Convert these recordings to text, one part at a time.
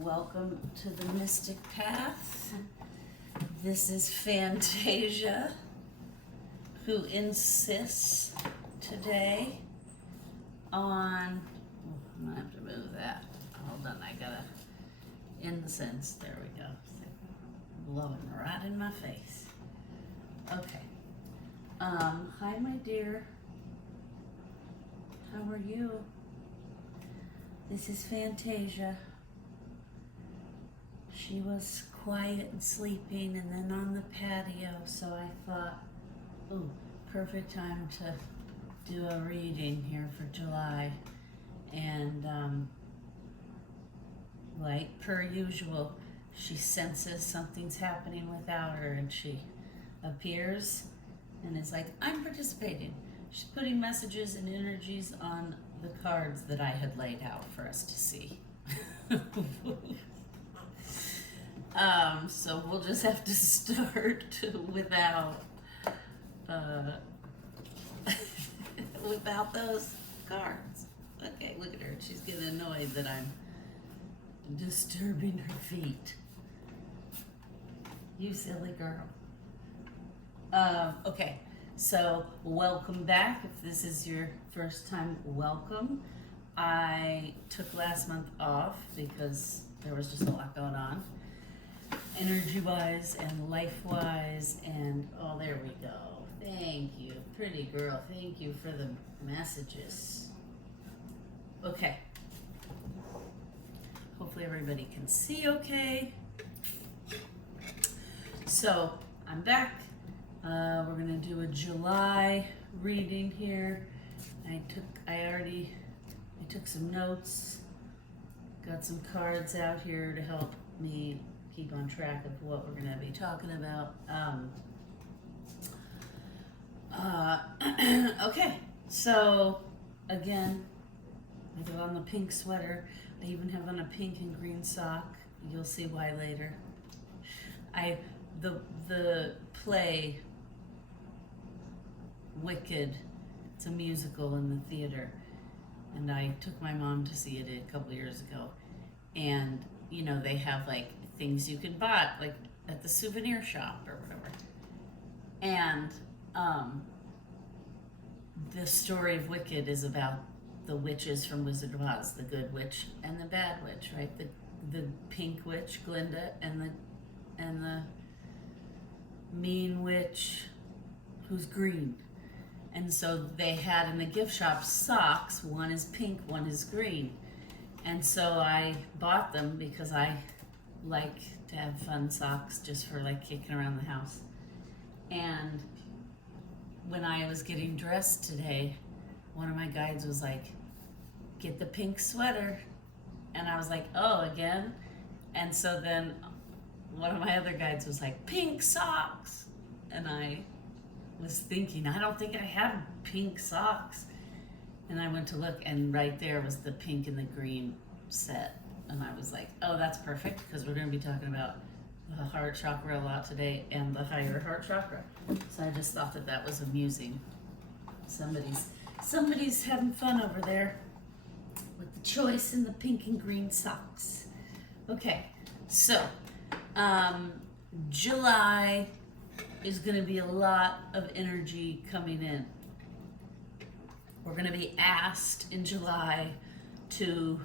Welcome to the Mystic Path. This is Fantasia, who insists today on, I'm gonna have to move that. Hold on, I gotta, incense, there we go. Blowing right in my face. Okay. Hi my dear. How are you? This is Fantasia. She was quiet and sleeping and then on the patio, so I thought, ooh, perfect time to do a reading here for July. And like per usual, she senses something's happening without her and she appears and is like, I'm participating. She's putting messages and energies on the cards that I had laid out for us to see. So we'll just have to start without without those cards. Okay, look at her. She's getting annoyed that I'm disturbing her feet. You silly girl. Okay, so welcome back. If this is your first time, welcome. I took last month off because there was just a lot going on. Energy-wise and life-wise, and oh, there we go. Thank you, pretty girl. Thank you for the messages. Okay. Hopefully everybody can see okay. So, I'm back. We're gonna do a July reading here. I took some notes, got some cards out here to help me keep on track of what we're going to be talking about. Okay, so again, I have on the pink sweater. I even have on a pink and green sock. You'll see why later. The play Wicked, it's a musical in the theater, and I took my mom to see it a couple years ago, and you know, they have like things you can buy like at the souvenir shop or whatever, and the story of Wicked is about the witches from Wizard of Oz, the good witch and the bad witch, right? The pink witch, Glinda, and the mean witch who's green. And so they had in the gift shop socks, one is pink, one is green. And so I bought them because I like to have fun socks just for like kicking around the house. And when I was getting dressed today, one of my guides was like, get the pink sweater. And I was like, oh, again? And so then one of my other guides was like, pink socks. And I was thinking, I don't think I have pink socks. And I went to look, and right there was the pink and the green set. And I was like, oh, that's perfect, because we're going to be talking about the heart chakra a lot today and the higher heart chakra. So I just thought that that was amusing. Somebody's having fun over there with the choice in the pink and green socks. Okay, so July is going to be a lot of energy coming in. We're going to be asked in July to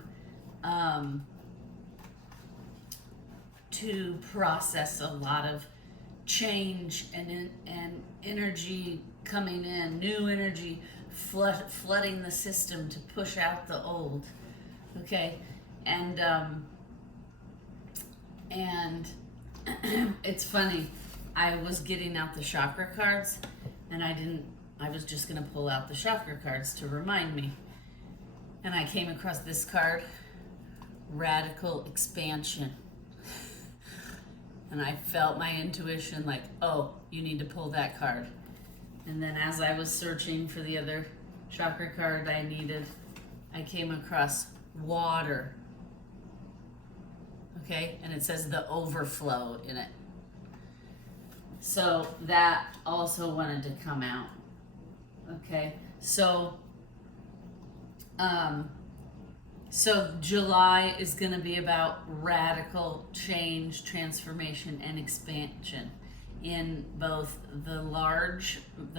process a lot of change and energy coming in, new energy flooding the system to push out the old. Okay, and it's funny. I was getting out the chakra cards, and I was just going to pull out the chakra cards to remind me. And I came across this card, Radical Expansion. And I felt my intuition like, oh, you need to pull that card. And then as I was searching for the other chakra card I came across water. Okay, and it says the overflow in it. So that also wanted to come out. Okay, so So July is going to be about radical change, transformation, and expansion in both the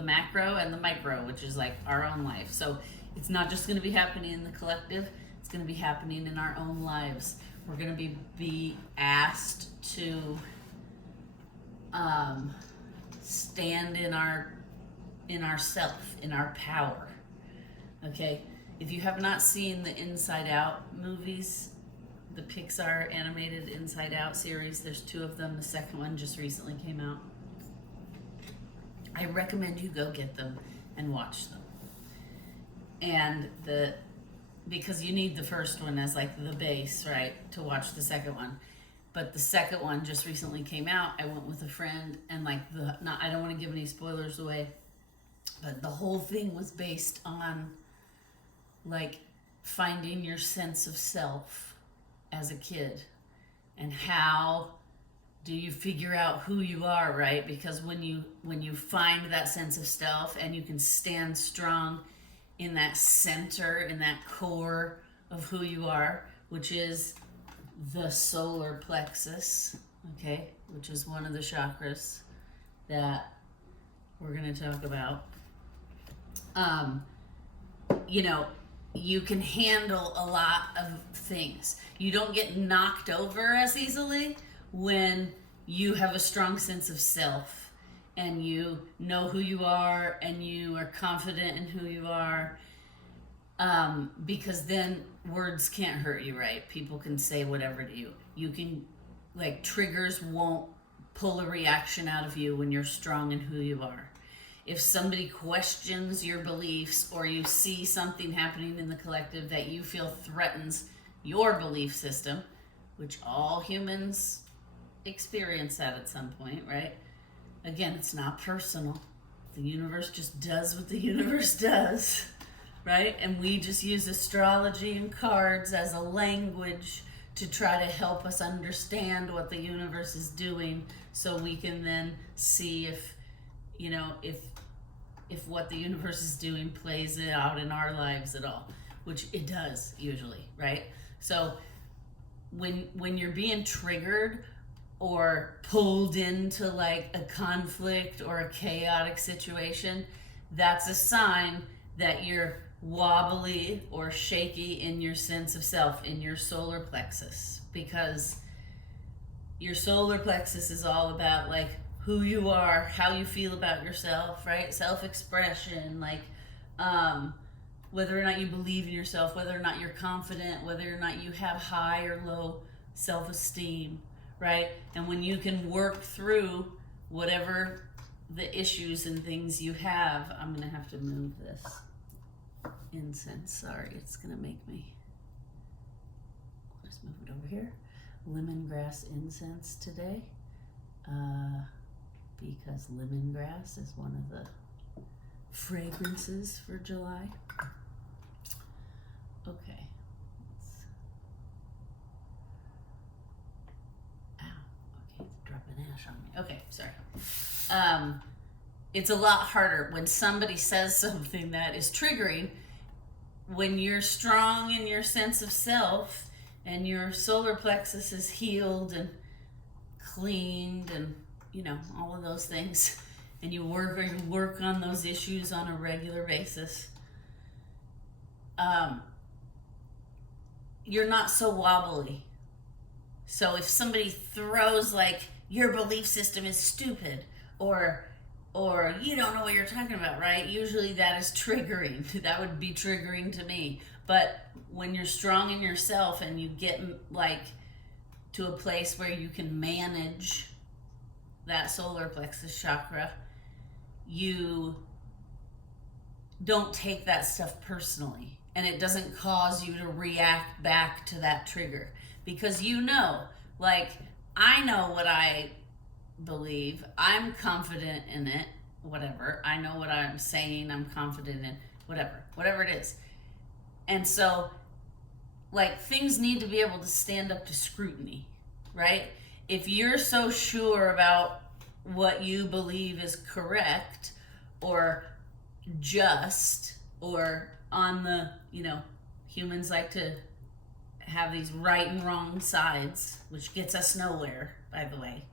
macro, and the micro, which is like our own life. So it's not just going to be happening in the collective, it's going to be happening in our own lives. We're going to be asked to stand in our self, in our power. Okay? If you have not seen the Inside Out movies, the Pixar animated Inside Out series, there's 2 of them. The second one just recently came out. I recommend you go get them and watch them. And because you need the first one as like the base, right, to watch the second one. But the second one just recently came out. I went with a friend, and like I don't want to give any spoilers away, but the whole thing was based on like finding your sense of self as a kid, and how do you figure out who you are, right? Because when you find that sense of self and you can stand strong in that center, in that core of who you are, which is the solar plexus, okay, which is one of the chakras that we're going to talk about. You can handle a lot of things. You don't get knocked over as easily when you have a strong sense of self and you know who you are and you are confident in who you are, because then words can't hurt you, right? People can say whatever to you. You can, like, triggers won't pull a reaction out of you when you're strong in who you are. If somebody questions your beliefs, or you see something happening in the collective that you feel threatens your belief system, which all humans experience that at some point, right? Again, it's not personal. The universe just does what the universe does, right? And we just use astrology and cards as a language to try to help us understand what the universe is doing, so we can then see if what the universe is doing plays it out in our lives at all, which it does usually, right? So when you're being triggered or pulled into like a conflict or a chaotic situation, that's a sign that you're wobbly or shaky in your sense of self, in your solar plexus, because your solar plexus is all about like who you are, how you feel about yourself, right? Self-expression, like whether or not you believe in yourself, whether or not you're confident, whether or not you have high or low self-esteem, right? And when you can work through whatever the issues and things you have, I'm gonna have to move this incense. Sorry, it's gonna make me. Let's move it over here. Lemongrass incense today. Because lemongrass is one of the fragrances for July. Okay. Ow. Okay, it's dropping ash on me. Okay, sorry. It's a lot harder when somebody says something that is triggering. When you're strong in your sense of self and your solar plexus is healed and cleaned and all of those things, and you work on those issues on a regular basis, you're not so wobbly. So if somebody throws like your belief system is stupid, or you don't know what you're talking about, right? Usually that is triggering. That would be triggering to me. But when you're strong in yourself and you get like to a place where you can manage that solar plexus chakra, you don't take that stuff personally, and it doesn't cause you to react back to that trigger, because like, I know what I believe, I'm confident in it, whatever, I know what I'm saying, I'm confident in, whatever it is. And so like, things need to be able to stand up to scrutiny, right? If you're so sure about what you believe is correct or just, or on the, humans like to have these right and wrong sides, which gets us nowhere, by the way.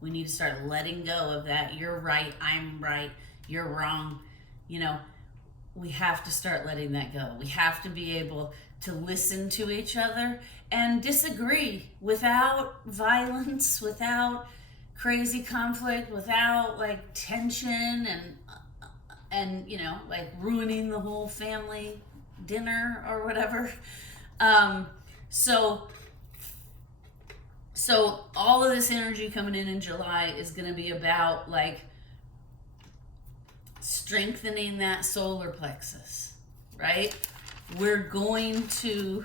We need to start letting go of that. You're right, I'm right, you're wrong. You know, we have to start letting that go. We have to be able to listen to each other and disagree without violence, without crazy conflict, without like tension and you know, like ruining the whole family dinner or whatever. So all of this energy coming in July is going to be about like strengthening that solar plexus, right? We're going to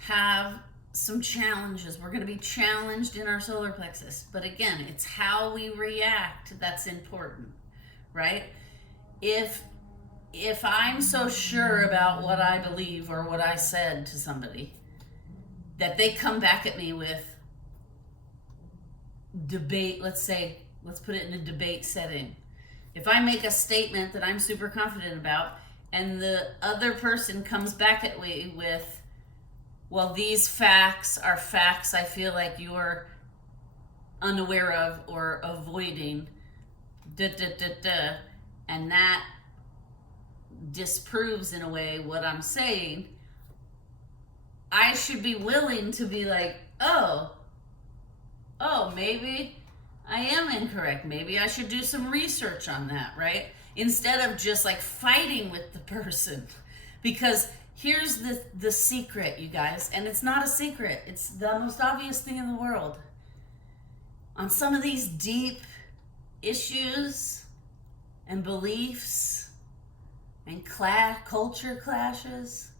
have some challenges. We're going to be challenged in our solar plexus. But again, it's how we react that's important, right? If I'm so sure about what I believe or what I said to somebody that they come back at me with debate, let's put it in a debate setting. If I make a statement that I'm super confident about and the other person comes back at me with, well, these facts are facts I feel like you're unaware of or avoiding, and that disproves in a way what I'm saying, I should be willing to be like, oh, maybe I am incorrect. Maybe I should do some research on that, right? Instead of just like fighting with the person. Because here's the secret, you guys, and it's not a secret. It's the most obvious thing in the world. On some of these deep issues and beliefs and culture clashes,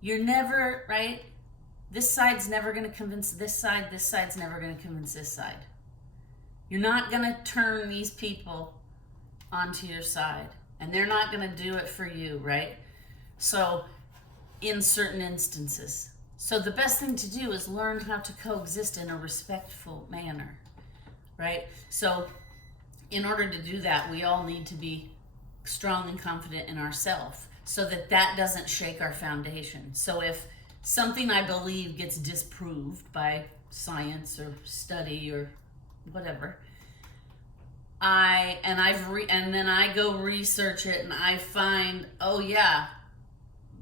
you're never, right? This side's never going to convince this side's never going to convince this side. You're not going to turn these people onto your side, and they're not going to do it for you, right? So, in certain instances. So the best thing to do is learn how to coexist in a respectful manner, right? So in order to do that, we all need to be strong and confident in ourselves so that doesn't shake our foundation. So if something I believe gets disproved by science or study or whatever, and then I go research it and I find, oh yeah,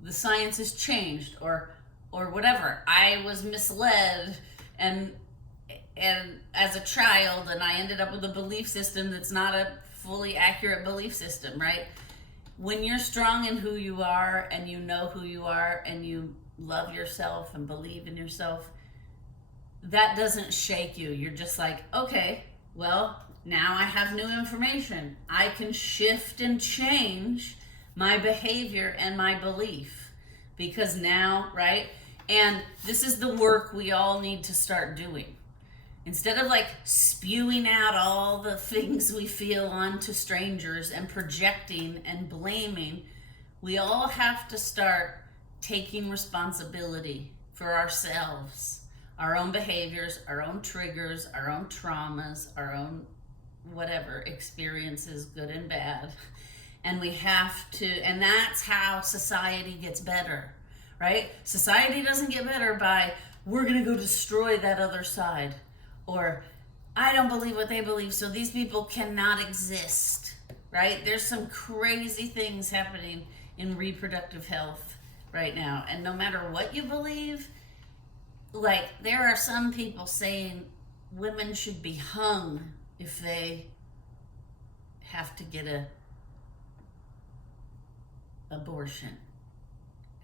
the science has changed or whatever. I was misled and as a child, and I ended up with a belief system that's not a fully accurate belief system, right? When you're strong in who you are and you know who you are and you love yourself and believe in yourself, that doesn't shake you. You're just like, okay, well, now I have new information. I can shift and change my behavior and my belief because now, right? And this is the work we all need to start doing. Instead of like spewing out all the things we feel onto strangers and projecting and blaming, we all have to start taking responsibility for ourselves, our own behaviors, our own triggers, our own traumas, our own whatever experiences, good and bad. And we have to, and that's how society gets better, right? Society doesn't get better by, we're going to go destroy that other side. Or, I don't believe what they believe, so these people cannot exist, right? There's some crazy things happening in reproductive health right now. And no matter what you believe, like, there are some people saying women should be hung if they have to get a abortion.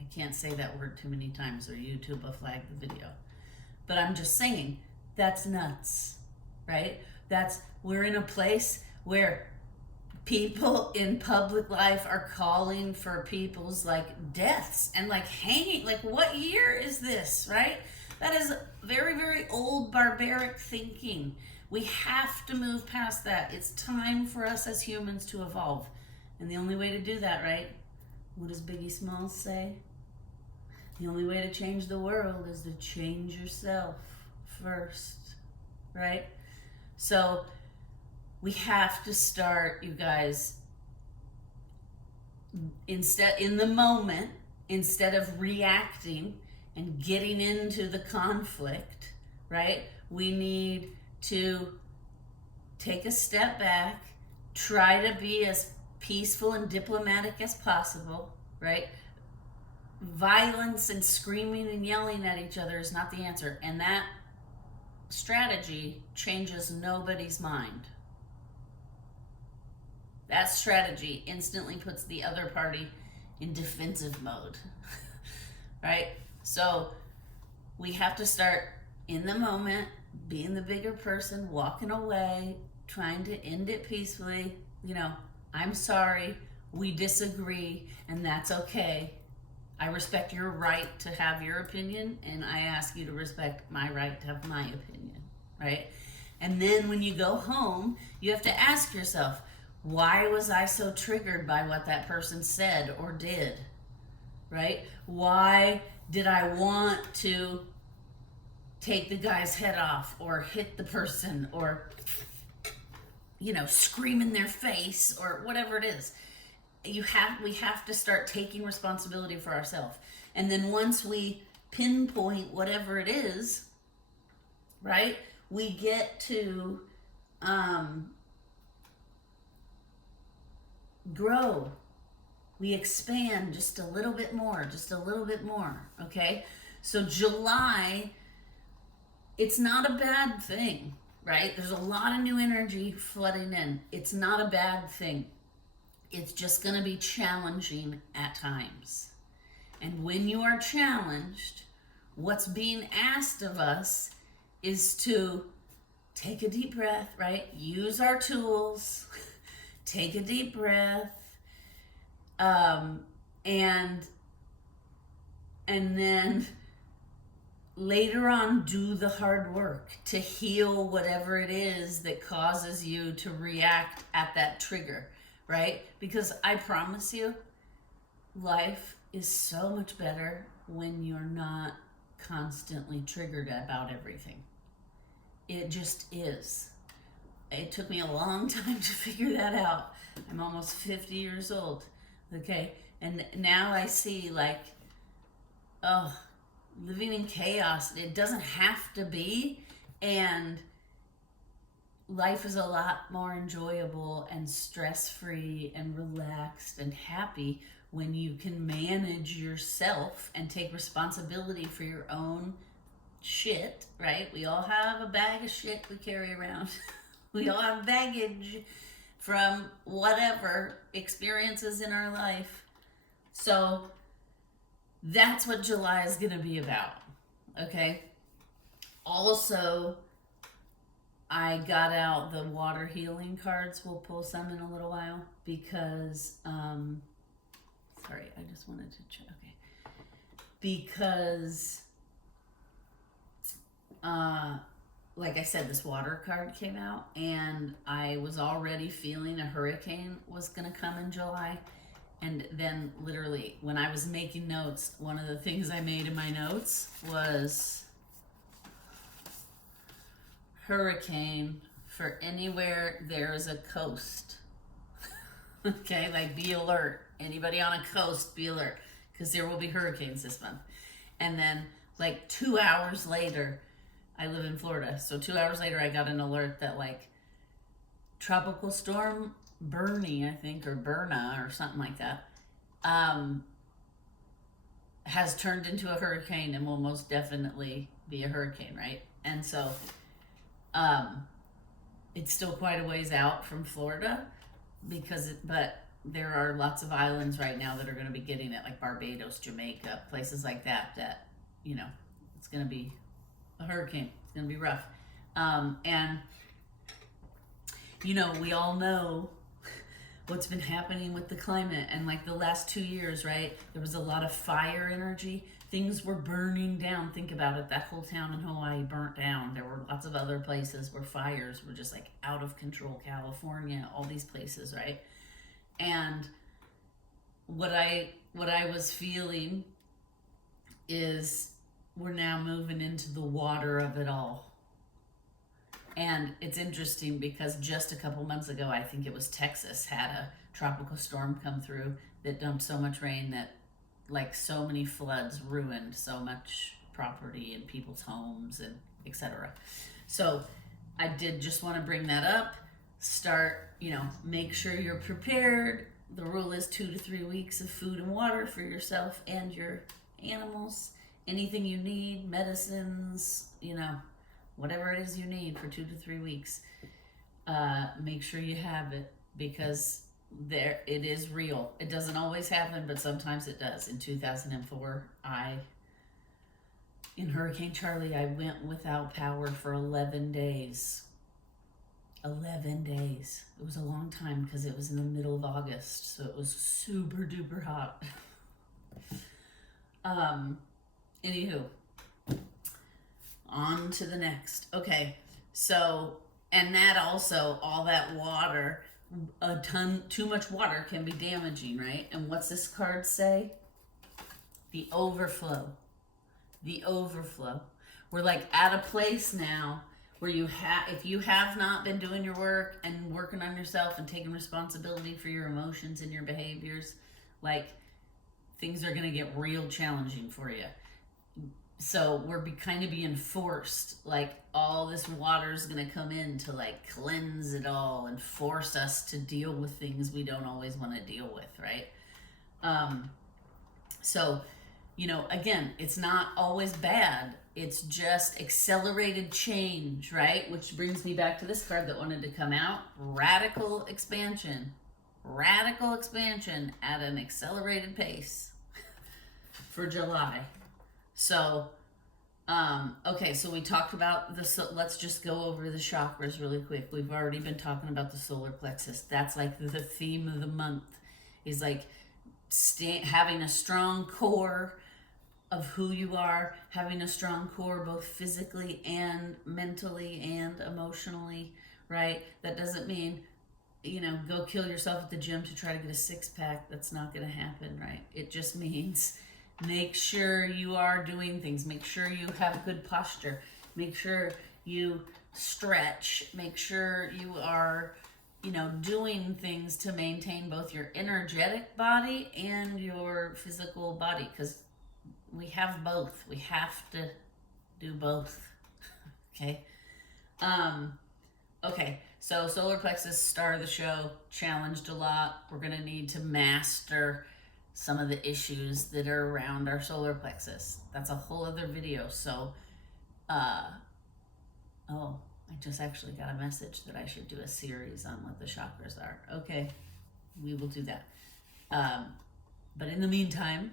I can't say that word too many times or YouTube will flag the video. But I'm just saying, that's nuts, right? We're in a place where people in public life are calling for people's like deaths and like hanging. Like, what year is this, right? That is very, very old barbaric thinking. We have to move past that. It's time for us as humans to evolve. And the only way to do that, right? What does Biggie Smalls say? The only way to change the world is to change yourself first, right? So we have to start, you guys, in the moment, instead of reacting and getting into the conflict, right? We need to take a step back, try to be as peaceful and diplomatic as possible, right? Violence and screaming and yelling at each other is not the answer. And that strategy changes nobody's mind. That strategy instantly puts the other party in defensive mode, right? So we have to start in the moment, being the bigger person, walking away, trying to end it peacefully. I'm sorry, we disagree, and that's okay. I respect your right to have your opinion, and I ask you to respect my right to have my opinion, right? And then when you go home, you have to ask yourself, why was I so triggered by what that person said or did, right? Why did I want to take the guy's head off or hit the person or, scream in their face or whatever it is? We have to start taking responsibility for ourselves. And then once we pinpoint whatever it is, right, we get to grow. We expand just a little bit more, okay? So July, it's not a bad thing, right? There's a lot of new energy flooding in. It's not a bad thing. It's just going to be challenging at times. And when you are challenged, what's being asked of us is to take a deep breath, right? Use our tools, take a deep breath, and then later on do the hard work to heal whatever it is that causes you to react at that trigger, right? Because I promise you, life is so much better when you're not constantly triggered about everything. It just is. It took me a long time to figure that out. I'm almost 50 years old, okay? And now I see, living in chaos, it doesn't have to be, and life is a lot more enjoyable and stress-free and relaxed and happy when you can manage yourself and take responsibility for your own shit, right? We all have a bag of shit we carry around. We all have baggage from whatever experiences in our life. So that's what July is going to be about, okay? Also, I got out the water healing cards. We'll pull some in a little while because, sorry, I just wanted to check, okay. Because, like I said, this water card came out and I was already feeling a hurricane was going to come in July. And then literally when I was making notes, one of the things I made in my notes was hurricane for anywhere there is a coast. Okay, be alert. Anybody on a coast, be alert, because there will be hurricanes this month. And then 2 hours later, I live in Florida, so 2 hours later I got an alert that tropical storm Bernie, I think, or Berna, or something like that, has turned into a hurricane and will most definitely be a hurricane, right? And so it's still quite a ways out from Florida but there are lots of islands right now that are going to be getting it, like Barbados, Jamaica, places like that, it's going to be a hurricane. It's going to be rough. And we all know what's been happening with the climate, and the last 2 years, right? There was a lot of fire energy. Things were burning down. Think about it. That whole town in Hawaii burnt down. There were lots of other places where fires were just out of control. California, all these places, right? And what I was feeling is we're now moving into the water of it all. And it's interesting because just a couple months ago, I think it was Texas, had a tropical storm come through that dumped so much rain that like so many floods ruined so much property and people's homes and etc. So I did just want to bring that up. Start, make sure you're prepared. The rule is 2 to 3 weeks of food and water for yourself and your animals. Anything you need, medicines, whatever it is you need for 2 to 3 weeks. Make sure you have it, because it is real. It doesn't always happen, but sometimes it does. In 2004, in Hurricane Charlie, I went without power for 11 days. 11 days. It was a long time because it was in the middle of August, so it was super duper hot. Anywho, on to the next. Okay, so, and that also, all that water, too much water can be damaging, right? And what's this card say? The overflow. The overflow. We're like at a place now where if you have not been doing your work and working on yourself and taking responsibility for your emotions and your behaviors, like, things are going to get real challenging for you. So we're kind of being forced, like, all this water is going to come in to like cleanse it all and force us to deal with things we don't always want to deal with, right? So, again, it's not always bad. It's just accelerated change, right? Which brings me back to this card that wanted to come out. Radical expansion. Radical expansion at an accelerated pace for July. So, okay, so we talked about let's just go over the chakras really quick. We've already been talking about the solar plexus. That's like the theme of the month, is like having a strong core of who you are, having a strong core both physically and mentally and emotionally, right? That doesn't mean, go kill yourself at the gym to try to get a six-pack. That's not going to happen, right? It just means make sure you are doing things. Make sure you have good posture. Make sure you stretch. Make sure you are, doing things to maintain both your energetic body and your physical body, because we have both. We have to do both. Okay. Okay. So solar plexus, star of the show, challenged a lot. We're going to need to master some of the issues that are around our solar plexus. That's a whole other video. So, I just actually got a message that I should do a series on what the chakras are. Okay, we will do that. But in the meantime,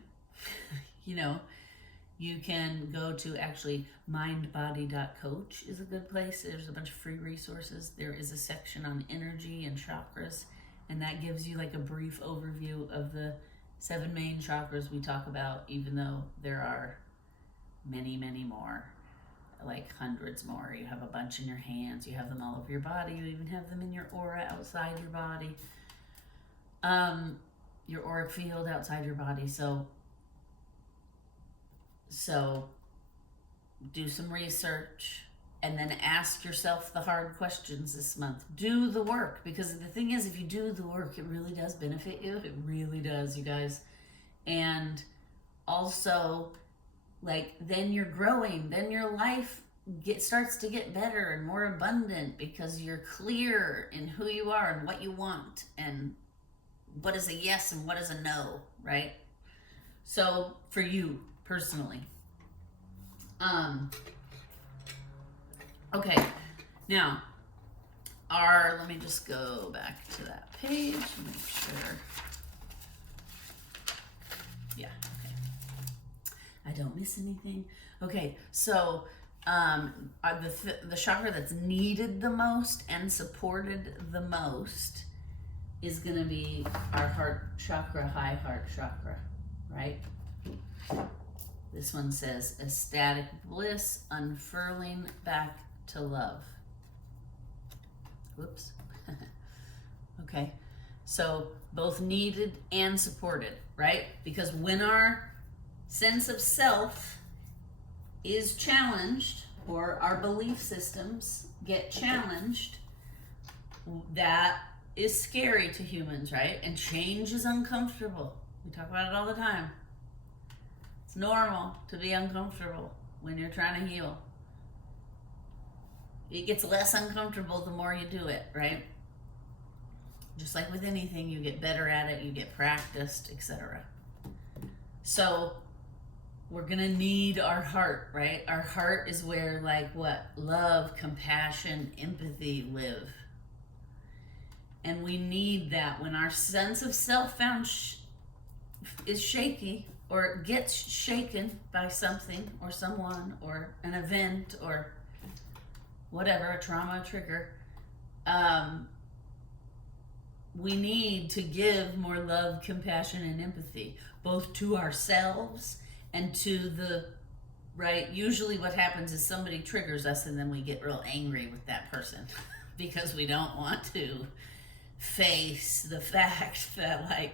you can go to actually mindbody.coach is a good place. There's a bunch of free resources. There is a section on energy and chakras, and that gives you like a brief overview of the 7 main chakras we talk about, even though there are many, many more, like hundreds more. You have a bunch in your hands. You have them all over your body. You even have them in your aura outside your body. Your auric field outside your body. So do some research and then ask yourself the hard questions this month. Do the work, because the thing is, if you do the work, it really does benefit you. It really does, you guys. And also, like, then you're growing. Then your life starts to get better and more abundant, because you're clear in who you are and what you want and what is a yes and what is a no, right? So for you personally. Okay, now let me just go back to that page and make sure. Yeah, okay. I don't miss anything. Okay, so the chakra that's needed the most and supported the most is going to be our heart chakra, high heart chakra, right? This one says ecstatic bliss, unfurling back to love. Whoops. Okay, so both needed and supported, right? Because when our sense of self is challenged, or our belief systems get challenged, that is scary to humans, right? And change is uncomfortable. We talk about it all the time. It's normal to be uncomfortable when you're trying to heal. It gets less uncomfortable the more you do it, right? Just like with anything, you get better at it, you get practiced, etc. So we're gonna need our heart, right? Our heart is where, like, what? Love, compassion, empathy live. And we need that when our sense of self is shaky, or gets shaken by something or someone or an event or whatever, a trauma, a trigger. We need to give more love, compassion, and empathy, both to ourselves and to the, right? Usually what happens is somebody triggers us and then we get real angry with that person because we don't want to face the fact that, like,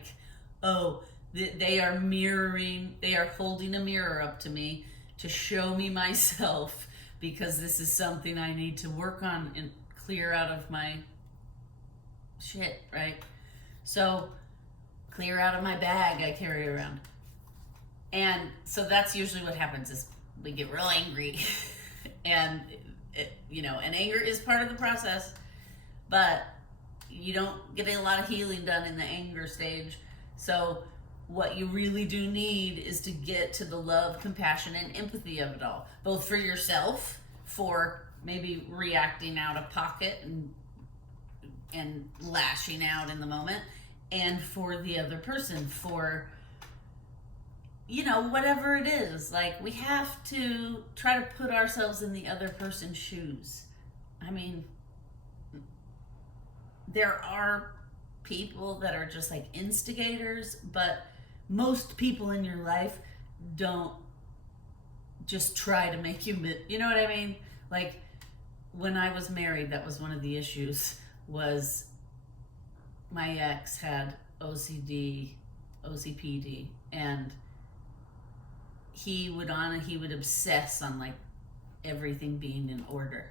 oh, they are holding a mirror up to me to show me myself, because this is something I need to work on and clear out of my shit, right? So clear out of my bag I carry around. And so that's usually what happens, is we get real angry. And and anger is part of the process, but you don't get a lot of healing done in the anger stage. So what you really do need is to get to the love, compassion, and empathy of it all, both for yourself, for maybe reacting out of pocket and lashing out in the moment, and for the other person, for whatever it is. Like, we have to try to put ourselves in the other person's shoes. I mean, there are people that are just like instigators, but most people in your life don't just try to make you, you know what I mean? Like, when I was married, that was one of the issues, was my ex had OCD, OCPD, and he would obsess on, like, everything being in order.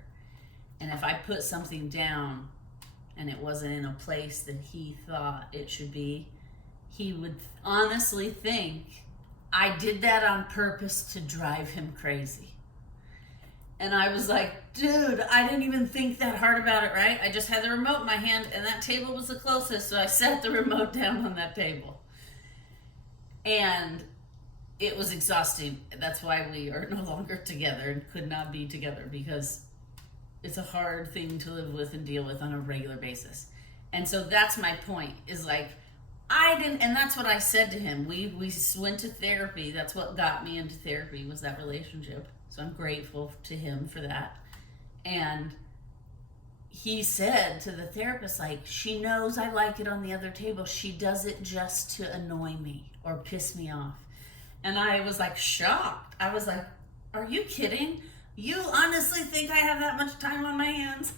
And if I put something down and it wasn't in a place that he thought it should be, he would honestly think I did that on purpose to drive him crazy. And I was like, dude, I didn't even think that hard about it, right? I just had the remote in my hand and that table was the closest, so I set the remote down on that table. And it was exhausting. That's why we are no longer together and could not be together, because it's a hard thing to live with and deal with on a regular basis. And so that's my point, is like, and that's what I said to him. We went to therapy. That's what got me into therapy, was that relationship. So I'm grateful to him for that. And he said to the therapist, like, she knows I like it on the other table. She does it just to annoy me or piss me off. And I was like shocked. I was like, are you kidding? You honestly think I have that much time on my hands?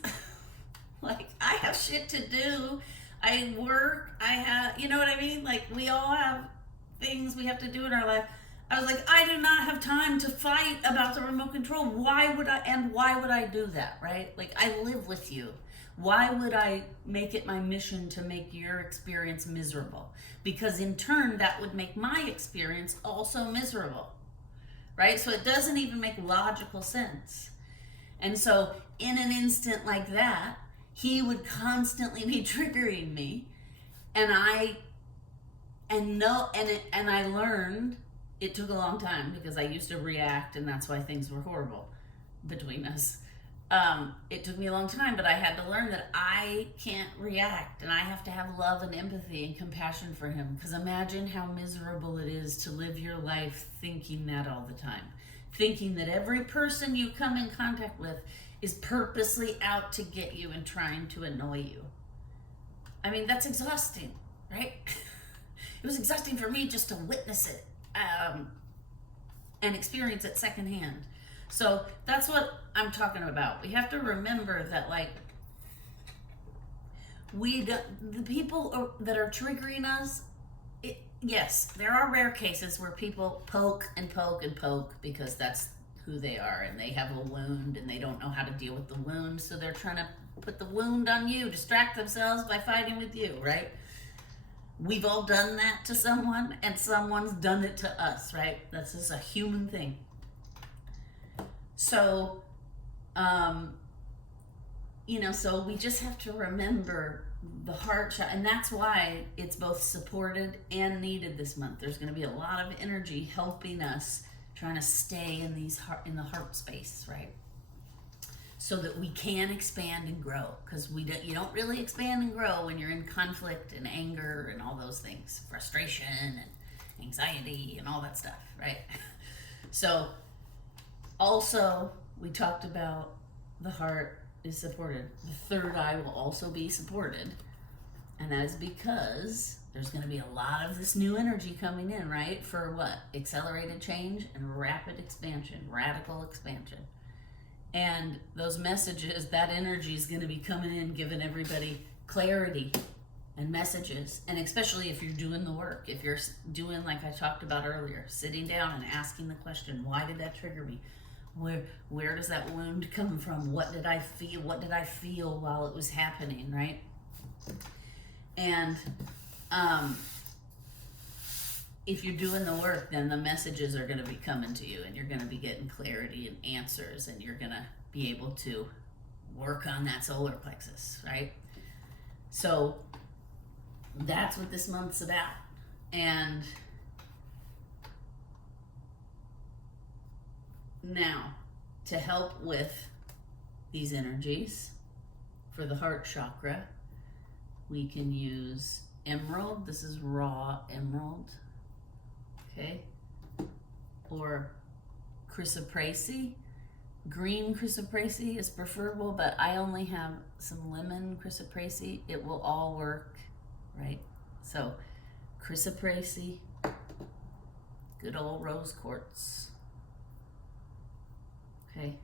Like, I have shit to do. I work, I have, you know what I mean? Like, we all have things we have to do in our life. I was like, I do not have time to fight about the remote control. Why would I do that, right? Like, I live with you. Why would I make it my mission to make your experience miserable? Because in turn, that would make my experience also miserable, right? So it doesn't even make logical sense. And so in an instant like that, he would constantly be triggering me, and I learned, it took a long time because I used to react, and that's why things were horrible between us. It took me a long time, but I had to learn that I can't react, and I have to have love and empathy and compassion for him, because imagine how miserable it is to live your life thinking that all the time, thinking that every person you come in contact with is purposely out to get you and trying to annoy you. I mean, that's exhausting, right? It was exhausting for me just to witness it and experience it secondhand. So that's what I'm talking about. We have to remember that, like, the people that are triggering us, yes, there are rare cases where people poke and poke and poke because that's who they are, and they have a wound and they don't know how to deal with the wound, so they're trying to put the wound on you, distract themselves by fighting with you, right? we've all done that to someone, and someone's done it to us, right? That's just a human thing. So, so we just have to remember the heart chakra, and that's why it's both supported and needed this month. There's going to be a lot of energy helping us trying to stay in in the heart space, right? So that we can expand and grow, because you don't really expand and grow when you're in conflict and anger and all those things, frustration and anxiety and all that stuff, right? So also we talked about the heart is supported. The third eye will also be supported, and that is because there's going to be a lot of this new energy coming in, right? For what? Accelerated change and rapid expansion, radical expansion. And those messages, that energy is going to be coming in, giving everybody clarity and messages. And especially if you're doing the work, if you're doing, like I talked about earlier, sitting down and asking the question, why did that trigger me? Where does that wound come from? What did I feel? What did I feel while it was happening, right? And if you're doing the work, then the messages are going to be coming to you, and you're going to be getting clarity and answers, and you're going to be able to work on that solar plexus, right? So that's what this month's about. And now, to help with these energies for the heart chakra, we can use emerald. This is raw emerald. Okay, or chrysoprase. Green chrysoprase is preferable, but I only have some lemon chrysoprase. It will all work, right? So chrysoprase, good old rose quartz. Okay,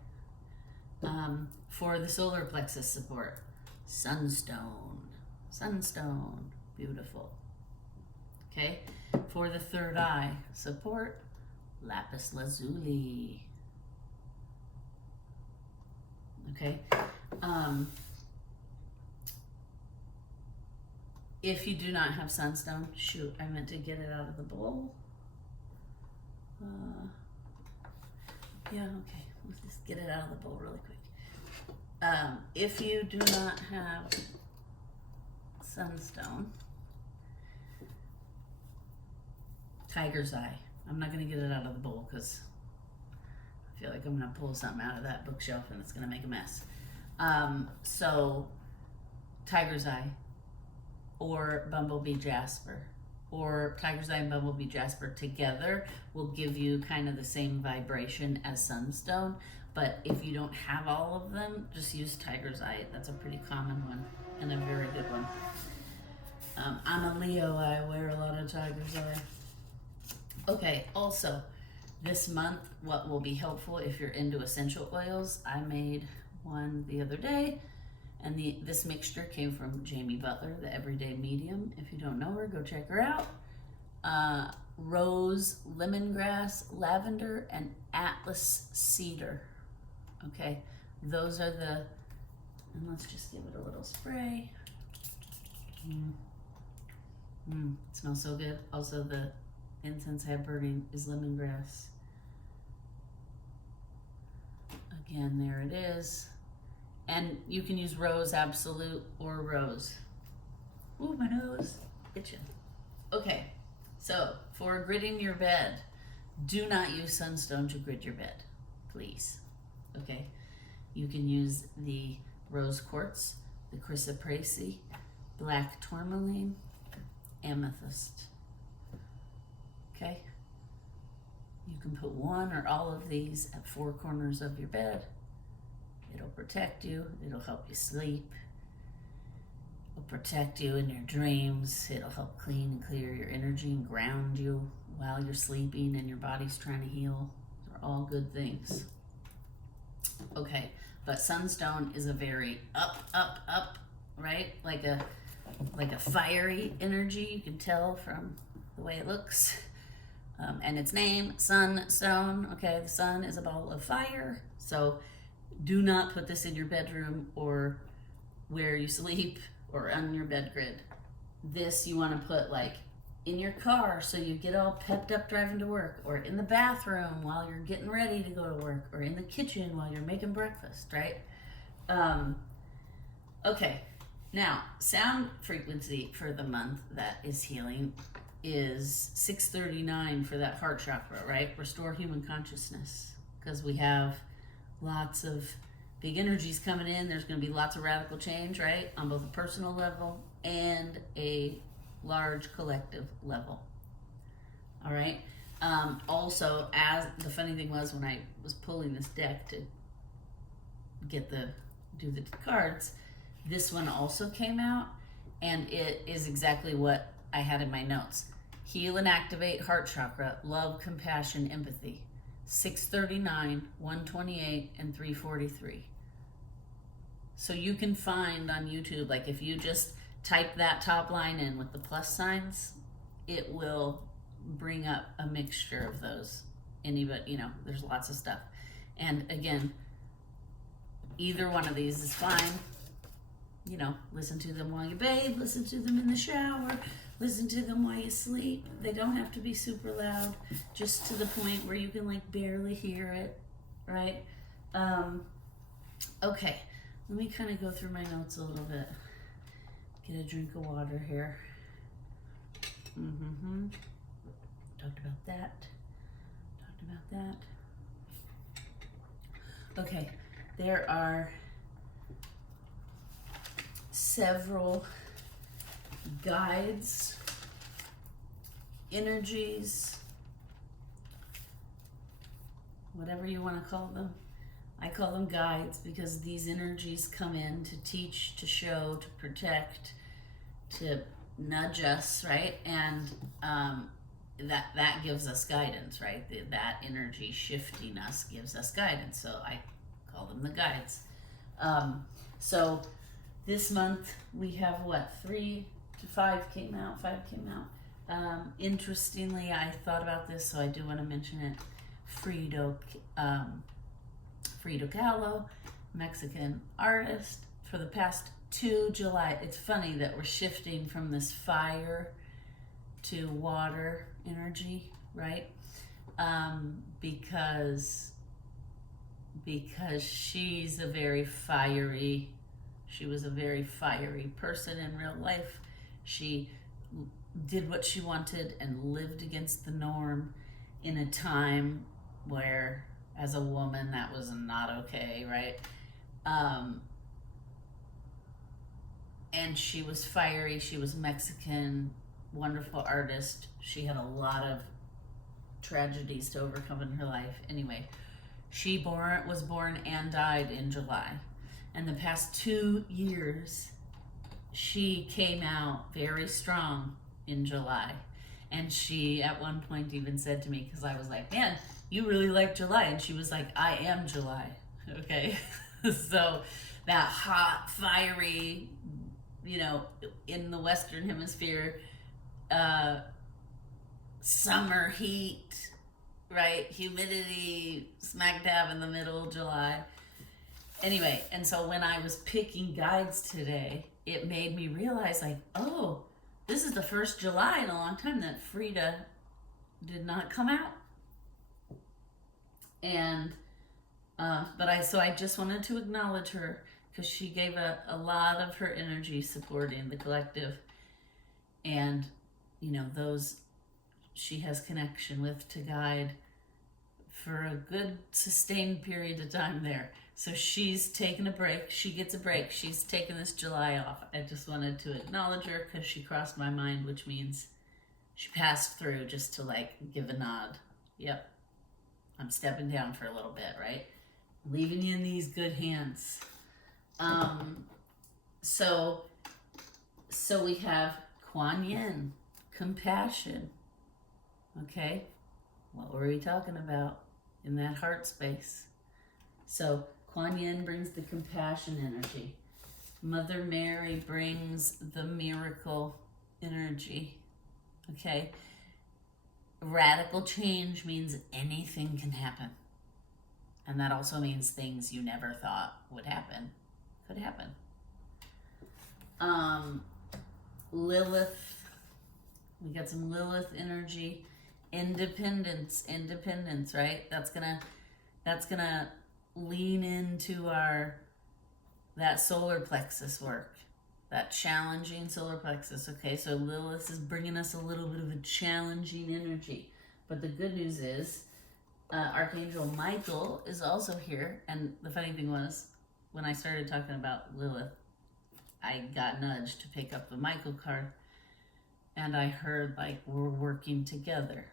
for the solar plexus support, sunstone, beautiful. Okay, for the third eye support, lapis lazuli. Okay, if you do not have sunstone, shoot, I meant to get it out of the bowl. Yeah, okay, let's just get it out of the bowl really quick. If you do not have sunstone, tiger's eye. I'm not going to get it out of the bowl because I feel like I'm going to pull something out of that bookshelf and it's going to make a mess. So tiger's eye or bumblebee jasper, or tiger's eye and bumblebee jasper together will give you kind of the same vibration as sunstone. But if you don't have all of them, just use tiger's eye. That's a pretty common one and a very good one. I'm a Leo. I wear a lot of tiger's eye. Okay, also, this month, what will be helpful if you're into essential oils, I made one the other day, and this mixture came from Jamie Butler, the Everyday Medium. If you don't know her, go check her out. Rose, lemongrass, lavender, and atlas cedar. Okay, those are and let's just give it a little spray. It smells so good. Also, the incense I have burning is lemongrass. Again, there it is. And you can use rose absolute or rose. Ooh, my nose itching. Okay, so for gridding your bed, do not use sunstone to grid your bed, please. Okay, you can use the rose quartz, the chrysoprase, black tourmaline, amethyst. Okay, you can put one or all of these at 4 corners of your bed. It'll protect you. It'll help you sleep. It'll protect you in your dreams. It'll help clean and clear your energy and ground you while you're sleeping and your body's trying to heal. They're all good things. Okay, but sunstone is a very up, right? Like a fiery energy. You can tell from the way it looks. And its name, sunstone. Okay, the sun is a ball of fire. So do not put this in your bedroom or where you sleep or on your bed grid. this you want to put like in your car so you get all pepped up driving to work, or in the bathroom while you're getting ready to go to work, or in the kitchen while you're making breakfast, right? Okay, now sound frequency for the month that is healing is 639 for that heart chakra, right? Restore human consciousness, because we have lots of big energies coming in. There's going to be lots of radical change, right? On both a personal level and a large collective level. All right. Also, as the funny thing was, when I was pulling this deck to do the cards, this one also came out, and it is exactly what I had in my notes. Heal and activate heart chakra, love, compassion, empathy. 639, 128, and 343. So you can find on YouTube, like if you just type that top line in with the plus signs, it will bring up a mixture of those. But there's lots of stuff. And again, either one of these is fine. Listen to them while you bathe, listen to them in the shower, listen to them while you sleep. They don't have to be super loud, just to the point where you can like barely hear it, right? Okay, let me kind of go through my notes a little bit. Get a drink of water here. Talked about that. Okay, there are several guides, energies, whatever you want to call them. I call them guides because these energies come in to teach, to show, to protect, to nudge us, right? And that gives us guidance, right? That energy shifting us gives us guidance. So I call them the guides. So this month we have 5 came out. Interestingly, I thought about this, so I do want to mention it. Frida Kahlo, Mexican artist, for the past 2 July. It's funny that we're shifting from this fire to water energy, right? Because she was a very fiery person in real life. She did what she wanted and lived against the norm in a time where, as a woman, that was not okay, right? And she was fiery. She was Mexican, wonderful artist. She had a lot of tragedies to overcome in her life. Anyway, she was born and died in July. And the past 2 years, she came out very strong in July. And she, at one point, even said to me, because I was like, man, you really like July. And she was like, I am July. Okay. So that hot, fiery, in the Western Hemisphere, summer heat, right? Humidity, smack dab in the middle of July. Anyway, and so when I was picking guides today, it made me realize, like, oh, this is the first July in a long time that Frida did not come out. And so I just wanted to acknowledge her, because she gave a lot of her energy supporting the collective, and those she has connection with to guide for a good sustained period of time there. So she's taking a break. She gets a break. She's taking this July off. I just wanted to acknowledge her because she crossed my mind, which means she passed through, just to like give a nod. Yep, I'm stepping down for a little bit, right? Leaving you in these good hands. So we have Kuan Yin, compassion. Okay, what were we talking about in that heart space? So Kuan Yin brings the compassion energy. Mother Mary brings the miracle energy. Okay, radical change means anything can happen. And that also means things you never thought would happen could happen. Lilith. We got some Lilith energy. Independence, right? That's gonna lean into that solar plexus work, that challenging solar plexus. Okay, so Lilith is bringing us a little bit of a challenging energy, but the good news is Archangel Michael is also here. And the funny thing was, when I started talking about Lilith, I got nudged to pick up the Michael card, and I heard like we're working together.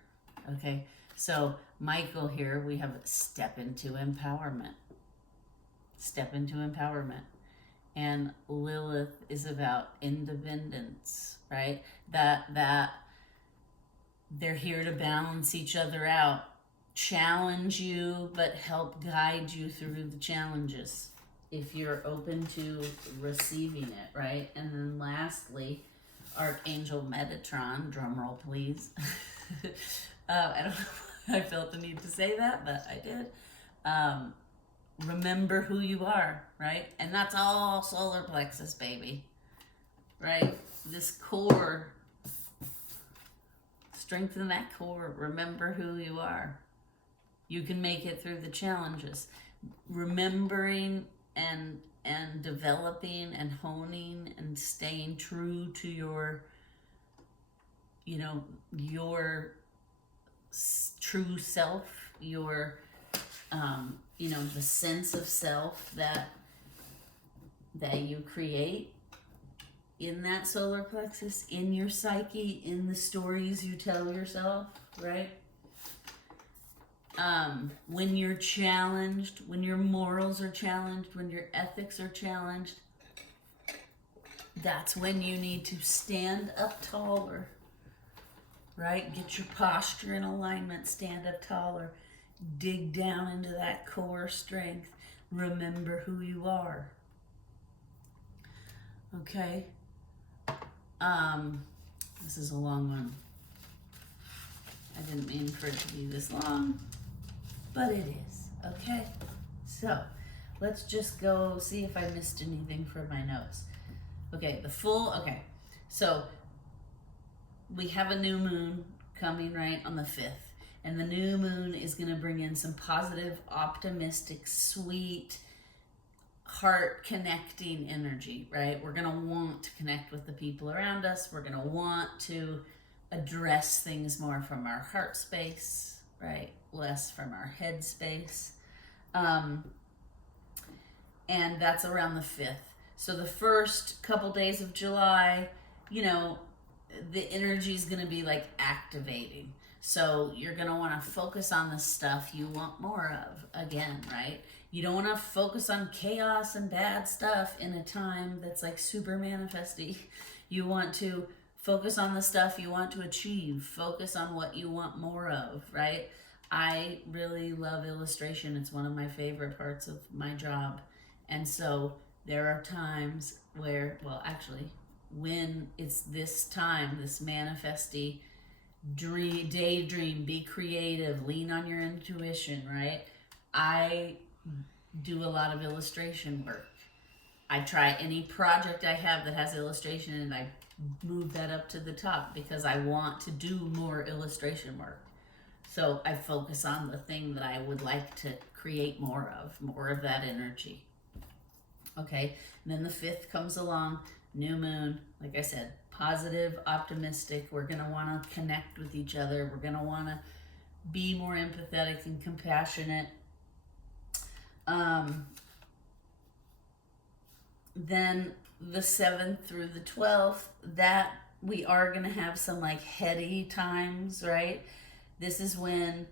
Okay, so Michael here, we have step into empowerment. Step into empowerment. And Lilith is about independence, right? That they're here to balance each other out, challenge you, but help guide you through the challenges if you're open to receiving it, right? And then lastly, Archangel Metatron, drum roll please. I don't know, I felt the need to say that, but I did. Remember who you are, right? And that's all solar plexus, baby, right? This core, strengthen that core. Remember who you are. You can make it through the challenges. Remembering and developing and honing and staying true to your true self, your the sense of self that you create in that solar plexus, in your psyche, in the stories you tell yourself, right? When you're challenged, when your morals are challenged, when your ethics are challenged, that's when you need to stand up taller, right? Get your posture in alignment, stand up taller, dig down into that core strength, remember who you are. Okay? This is a long one. I didn't mean for it to be this long, but it is. Okay? So, let's just go see if I missed anything from my notes. Okay, so we have a new moon coming right on the 5th. And the new moon is going to bring in some positive, optimistic, sweet, heart-connecting energy, right? We're going to want to connect with the people around us. We're going to want to address things more from our heart space, right? Less from our head space. And that's around the 5th. So the first couple days of July, the energy is going to be like activating. So you're going to want to focus on the stuff you want more of again, right? You don't want to focus on chaos and bad stuff in a time that's like super manifesty. You want to focus on the stuff you want to achieve. Focus on what you want more of, right? I really love illustration. It's one of my favorite parts of my job. And so there are times where, when it's this time, this manifesty, daydream, be creative, lean on your intuition, right? I do a lot of illustration work. I try any project I have that has illustration and I move that up to the top because I want to do more illustration work. So I focus on the thing that I would like to create more of that energy. Okay, and then the 5th comes along, new moon, like I said, positive, optimistic. We're going to want to connect with each other. We're going to want to be more empathetic and compassionate. Then the 7th through the 12th, that we are going to have some like heady times, right? This is when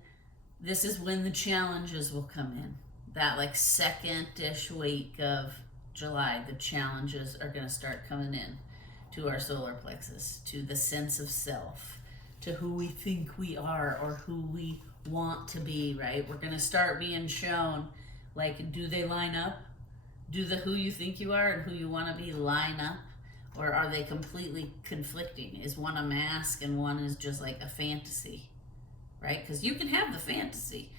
the challenges will come in. That like second-ish week of July, the challenges are going to start coming in to our solar plexus, to the sense of self, to who we think we are or who we want to be, right? We're going to start being shown, like, do they line up? Do the who you think you are and who you want to be line up? Or are they completely conflicting? Is one a mask and one is just like a fantasy, right? Because you can have the fantasy.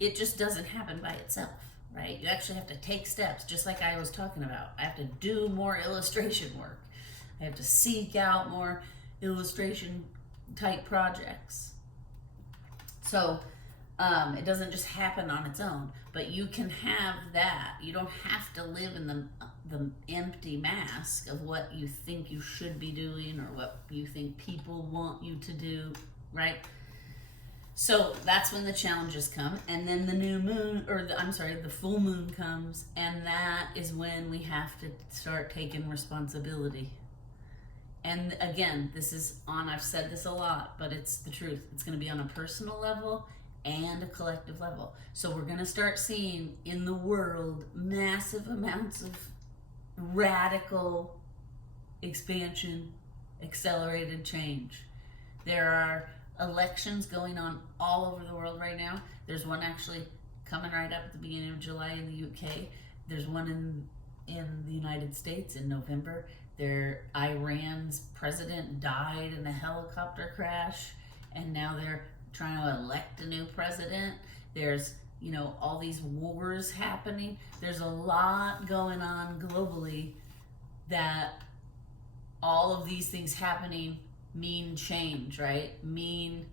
It just doesn't happen by itself, right? You actually have to take steps, just like I was talking about. I have to do more illustration work. I have to seek out more illustration type projects. So it doesn't just happen on its own, but you can have that. You don't have to live in the empty mask of what you think you should be doing or what you think people want you to do, right? So that's when the challenges come, and then the new moon, or the full moon comes, and that is when we have to start taking responsibility. And again, I've said this a lot, but it's the truth. It's going to be on a personal level and a collective level. So we're going to start seeing in the world massive amounts of radical expansion, accelerated change. There are elections going on all over the world right now. There's one actually coming right up at the beginning of July in the UK. There's one in the United States in November. Iran's president died in a helicopter crash, and now they're trying to elect a new president. There's, all these wars happening. There's a lot going on globally that all of these things happening mean change, right? Mean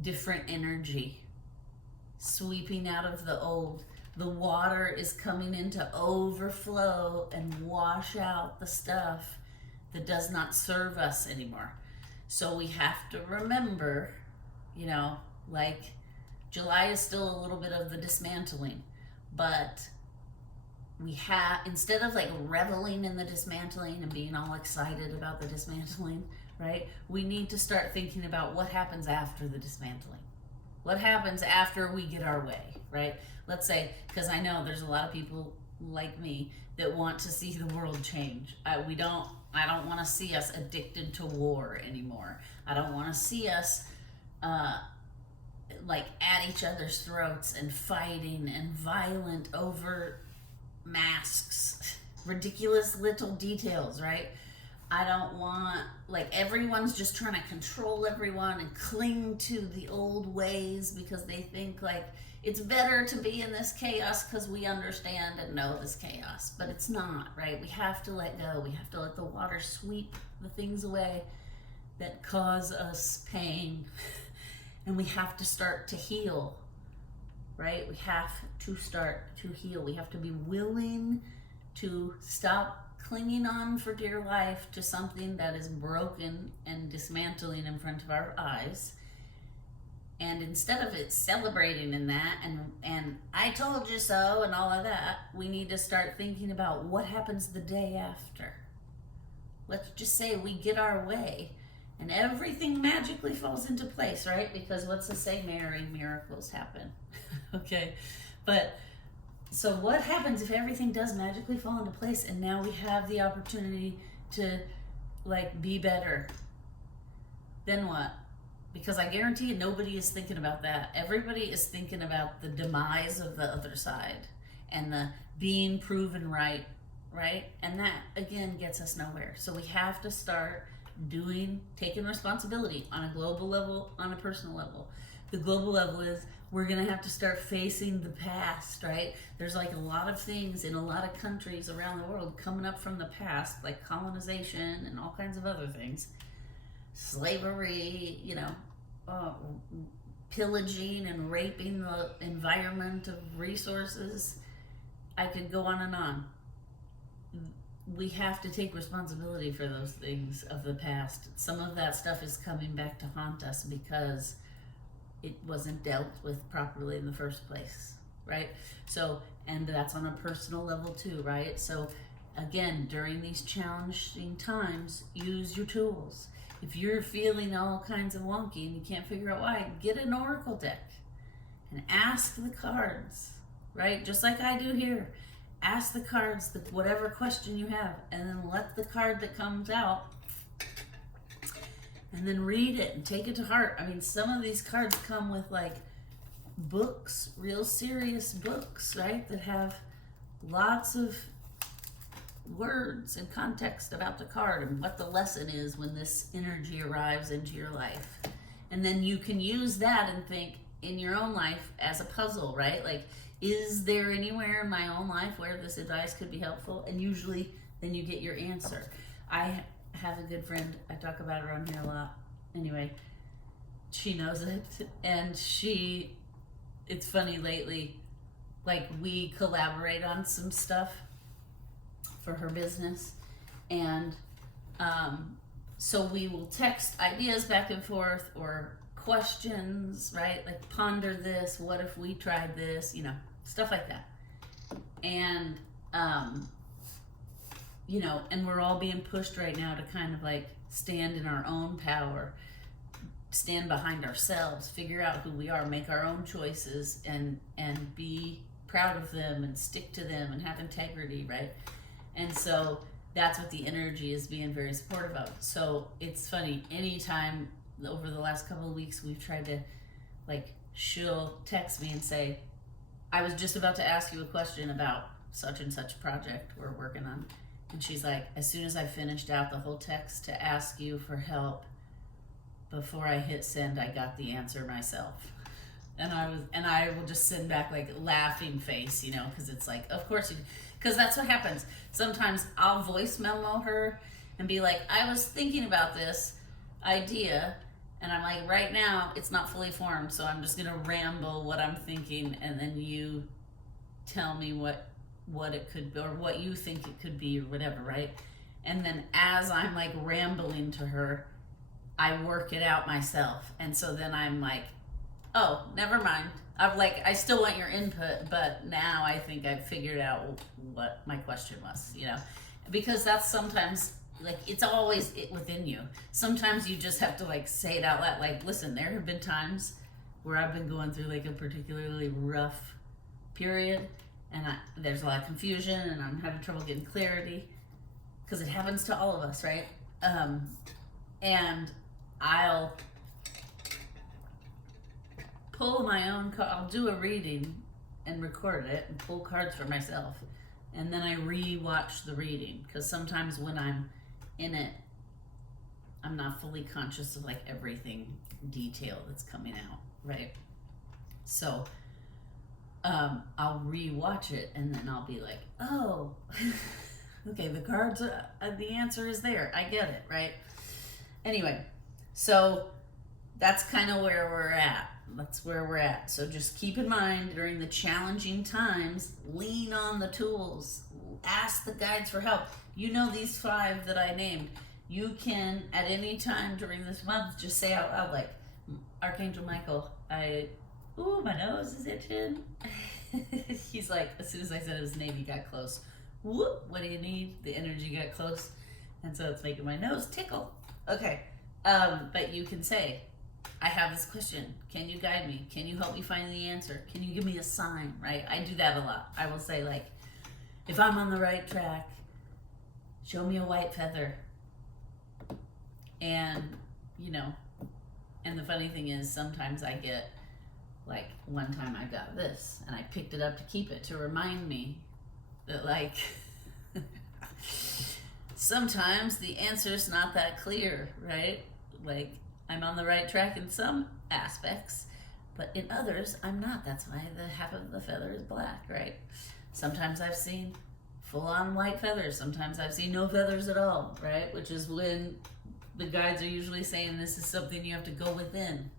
different energy, sweeping out of the old. The water is coming in to overflow and wash out the stuff that does not serve us anymore. So we have to remember, July is still a little bit of the dismantling, but instead of reveling in the dismantling and being all excited about the dismantling, right? We need to start thinking about what happens after the dismantling. What happens after we get our way, right? Let's say, because I know there's a lot of people like me that want to see the world change. I don't want to see us addicted to war anymore. I don't want to see us at each other's throats and fighting and violent over masks, ridiculous little details, right? I don't want, everyone's just trying to control everyone and cling to the old ways because they think it's better to be in this chaos because we understand and know this chaos, but it's not, right? We have to let go. We have to let the water sweep the things away that cause us pain, and we have to start to heal, right? We have to start to heal. We have to be willing to stop clinging on for dear life to something that is broken and dismantling in front of our eyes. And instead of it celebrating in that and I told you so and all of that, we need to start thinking about what happens the day after. Let's just say we get our way and everything magically falls into place, right? Because what's to say, Mary, miracles happen. Okay, but so what happens if everything does magically fall into place and now we have the opportunity to be better? Then what? Because I guarantee you nobody is thinking about that. Everybody is thinking about the demise of the other side and the being proven right? And that again gets us nowhere. So we have to start taking responsibility on a global level, on a personal level. The global level is we're gonna have to start facing the past, right? There's a lot of things in a lot of countries around the world coming up from the past, like colonization and all kinds of other things. Slavery, pillaging and raping the environment of resources. I could go on and on. We have to take responsibility for those things of the past. Some of that stuff is coming back to haunt us because it wasn't dealt with properly in the first place, right? So, and that's on a personal level too, right? So again, during these challenging times, use your tools. If you're feeling all kinds of wonky and you can't figure out why, get an oracle deck and ask the cards, right? Just like I do here. Ask the cards whatever question you have, and then let the card that comes out, and then read it and take it to heart. I mean, some of these cards come with books, real serious books, right? That have lots of words and context about the card and what the lesson is when this energy arrives into your life. And then you can use that and think in your own life as a puzzle, right? Is there anywhere in my own life where this advice could be helpful? And usually then you get your answer. I have a good friend. I talk about her around here a lot. Anyway, she knows it, and it's funny lately, like we collaborate on some stuff for her business, and so we will text ideas back and forth or questions, right? Like ponder this, what if we tried this, stuff like that. And and we're all being pushed right now to kind of like stand in our own power, stand behind ourselves, figure out who we are, make our own choices, and be proud of them and stick to them and have integrity, right? And so that's what the energy is being very supportive of. So it's funny, anytime over the last couple of weeks we've tried to, like, she'll text me and say, I was just about to ask you a question about such and such project we're working on. And she's like, as soon as I finished out the whole text to ask you for help, before I hit send, I got the answer myself. And I will just send back like laughing face, because it's like, of course because that's what happens. Sometimes I'll voice memo her and be like, I was thinking about this idea, and I'm like, right now it's not fully formed, so I'm just gonna ramble what I'm thinking, and then you tell me what it could be, or what you think it could be, or whatever, right? And then as I'm like rambling to her, I work it out myself. And so then I'm like, oh, never mind. I'm like, I still want your input, but now I think I've figured out what my question was, because that's sometimes, like, it's always within you. Sometimes you just have to like say it out loud. Like, listen, there have been times where I've been going through like a particularly rough period, and there's a lot of confusion, and I'm having trouble getting clarity, because it happens to all of us, right? And I'll pull my own I'll do a reading and record it and pull cards for myself, and then I re-watch the reading, because sometimes when I'm in it, I'm not fully conscious of like everything detail that's coming out, right? So I'll re-watch it, and then I'll be like, oh, okay, the cards the answer is there, I get it, right? Anyway, so that's kind of where we're at. That's where we're at. So just keep in mind, during the challenging times, lean on the tools. Ask the guides for help. These 5 that I named. You can, at any time during this month, just say out loud, like, Archangel Michael, my nose is itching. He's like, as soon as I said his name, he got close. Whoop, what do you need? The energy got close. And so it's making my nose tickle. Okay. But you can say, I have this question. Can you guide me? Can you help me find the answer? Can you give me a sign, right? I do that a lot. I will say, like, if I'm on the right track, show me a white feather. And, and the funny thing is, sometimes I get, like, one time I got this, and I picked it up to keep it, to remind me that, like, sometimes the answer's not that clear, right? Like, I'm on the right track in some aspects, but in others, I'm not. That's why the half of the feather is black, right? Sometimes I've seen full-on white feathers. Sometimes I've seen no feathers at all, right? Which is when the guides are usually saying this is something you have to go within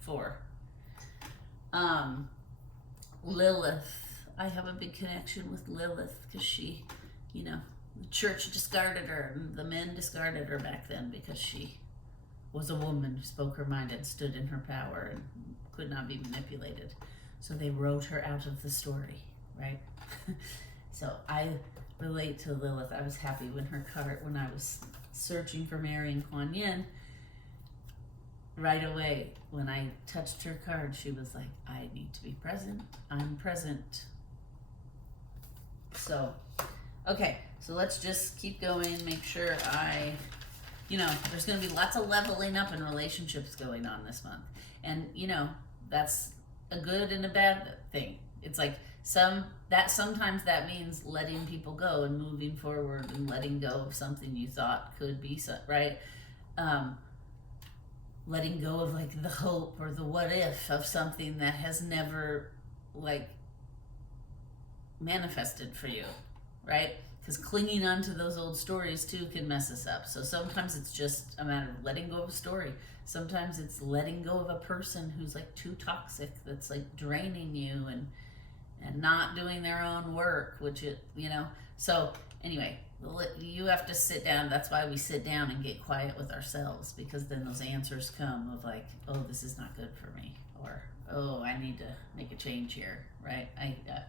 for. Lilith. I have a big connection with Lilith, because she, the church discarded her, and the men discarded her back then because she was a woman who spoke her mind and stood in her power and could not be manipulated. So they wrote her out of the story, right? So I relate to Lilith. I was happy when I was searching for marrying Kuan Yin, right away when I touched her card, she was like, I need to be present. I'm present. So, okay, so let's just keep going, make sure there's going to be lots of leveling up in relationships going on this month. And, that's a good and a bad thing. It's like sometimes that means letting people go and moving forward and letting go of something you thought could be, right? Letting go of like the hope or the what if of something that has never like manifested for you, right? Because clinging on to those old stories too can mess us up. So sometimes it's just a matter of letting go of a story. Sometimes it's letting go of a person who's like too toxic, that's like draining you and not doing their own work, which it, you know. So anyway, you have to sit down. That's why we sit down and get quiet with ourselves, because then those answers come of like, oh, this is not good for me, or oh, I need to make a change here, right?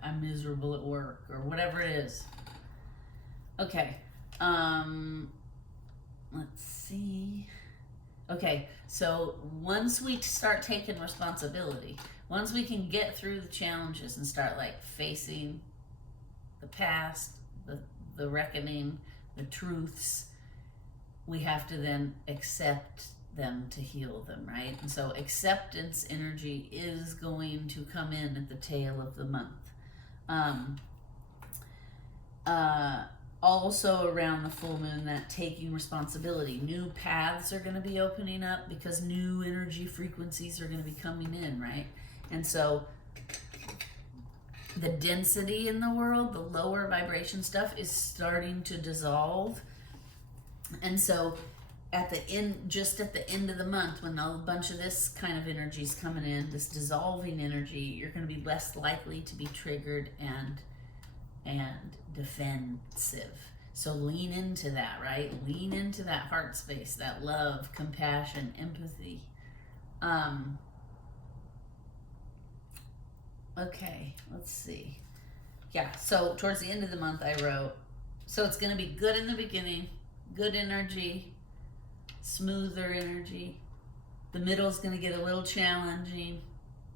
I'm miserable at work, or whatever it is. Okay, let's see. Okay, so once we start taking responsibility, once we can get through the challenges and start like facing the past, the reckoning, the truths, we have to then accept them to heal them, right? And so acceptance energy is going to come in at the tail of the month. Also around the full moon, that taking responsibility, new paths are going to be opening up because new energy frequencies are going to be coming in, right? And so the density in the world, the lower vibration stuff, is starting to dissolve. And so at the end, just at the end of the month, when a bunch of this kind of energy is coming in, this dissolving energy, you're going to be less likely to be triggered and defensive. So lean into that, right? Lean into that heart space, that love, compassion, empathy. Okay, let's see. Yeah, so towards the end of the month I wrote, so it's going to be good in the beginning, good energy, smoother energy. The middle is going to get a little challenging,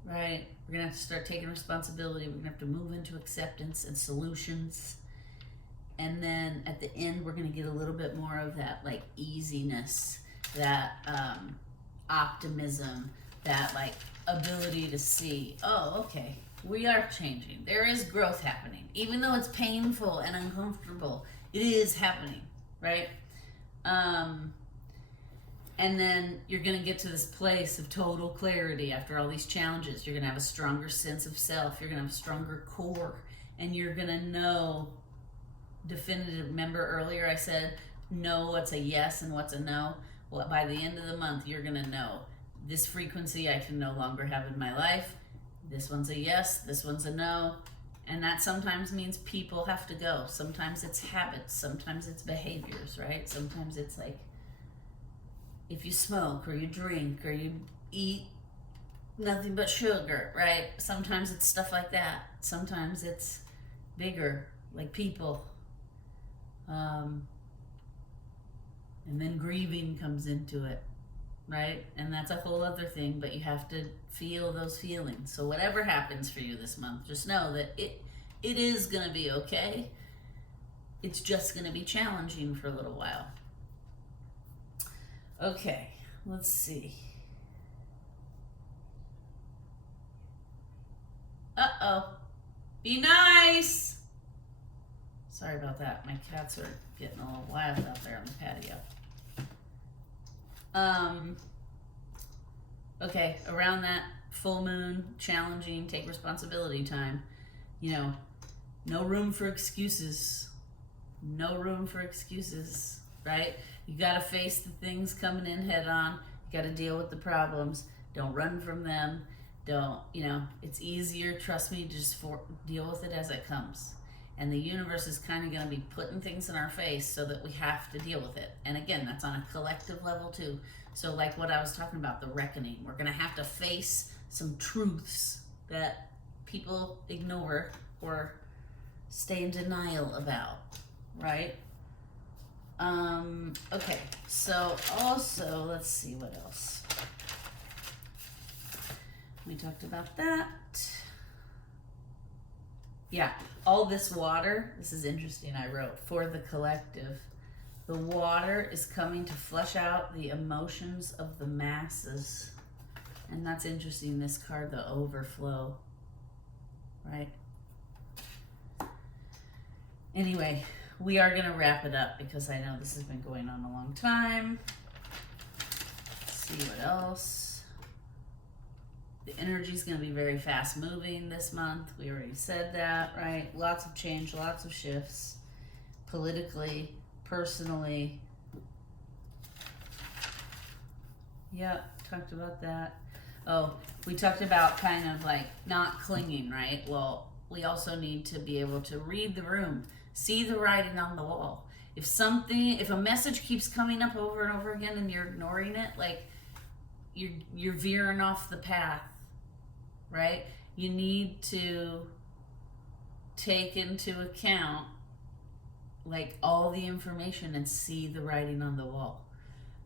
right? We're going to have to start taking responsibility. We're going to have to move into acceptance and solutions. And then at the end, we're going to get a little bit more of that like easiness, that optimism, that like ability to see, oh, okay, we are changing. There is growth happening. Even though it's painful and uncomfortable, it is happening, right? And then you're going to get to this place of total clarity after all these challenges. You're going to have a stronger sense of self. You're going to have a stronger core. And you're going to know definitive. Remember earlier I said, know what's a yes and what's a no? Well, by the end of the month, you're going to know this frequency I can no longer have in my life. This one's a yes, this one's a no. And that sometimes means people have to go. Sometimes it's habits. Sometimes it's behaviors, right? Sometimes it's like, if you smoke or you drink or you eat nothing but sugar, right? Sometimes it's stuff like that. Sometimes it's bigger, like people. And then grieving comes into it, right? And that's a whole other thing, but you have to feel those feelings. So whatever happens for you this month, just know that it is going to be okay. It's just going to be challenging for a little while. Okay, let's see. Uh-oh. Be nice! Sorry about that. My cats are getting a little wild out there on the patio. Okay, around that full moon, challenging, take responsibility time, you know, no room for excuses. No room for excuses, right? You got to face the things coming in head on. You got to deal with the problems. Don't run from them. Don't, you know, it's easier, trust me, to just deal with it as it comes. And the universe is kind of going to be putting things in our face so that we have to deal with it. And again, that's on a collective level too. So like what I was talking about, the reckoning, we're going to have to face some truths that people ignore or stay in denial about, right? Okay, so also, let's see what else. We talked about that. Yeah, all this water, this is interesting, I wrote, for the collective. The water is coming to flush out the emotions of the masses. And that's interesting, this card, the overflow, right? Anyway, we are going to wrap it up because I know this has been going on a long time. Let's see what else. The energy is going to be very fast moving this month. We already said that, right? Lots of change, lots of shifts. politically, personally. Yeah, talked about that. Oh, we talked about kind of like not clinging, right? Well, we also need to be able to read the room, see the writing on the wall. If a message keeps coming up over and over again and you're ignoring it, like you're veering off the path, right? You need to take into account like all the information and see the writing on the wall.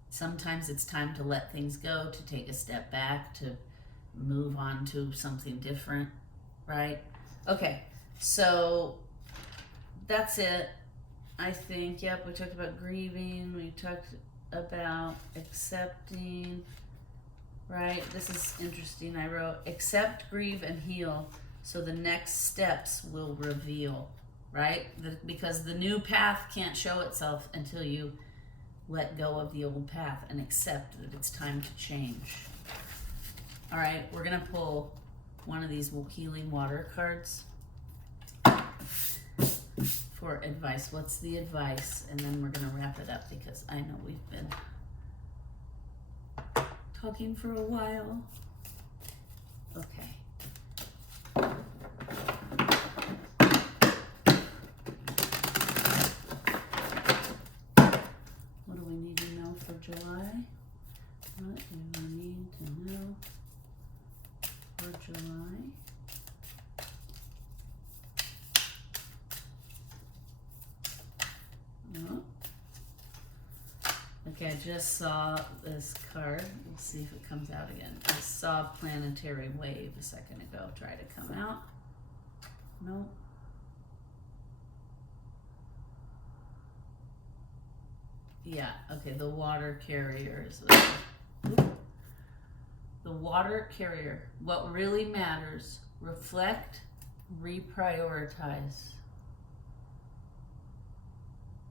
Sometimes it's time to let things go, to take a step back, to move on to something different, right? Okay, so that's it. I think, yep, we talked about grieving, we talked about accepting, right? This is interesting. I wrote, accept, grieve, and heal, so the next steps will reveal, right? Because the new path can't show itself until you let go of the old path and accept that it's time to change. All right, we're gonna pull one of these healing water cards for advice. What's the advice? And then we're gonna wrap it up because I know we've been talking for a while. Okay. What do we need to know for July? What do we need to know for July? No. Okay, I just saw this card. We'll see if it comes out again. I saw planetary wave a second ago try to come out. Nope. Yeah, okay, the water carrier is the water carrier. What really matters, reflect, reprioritize.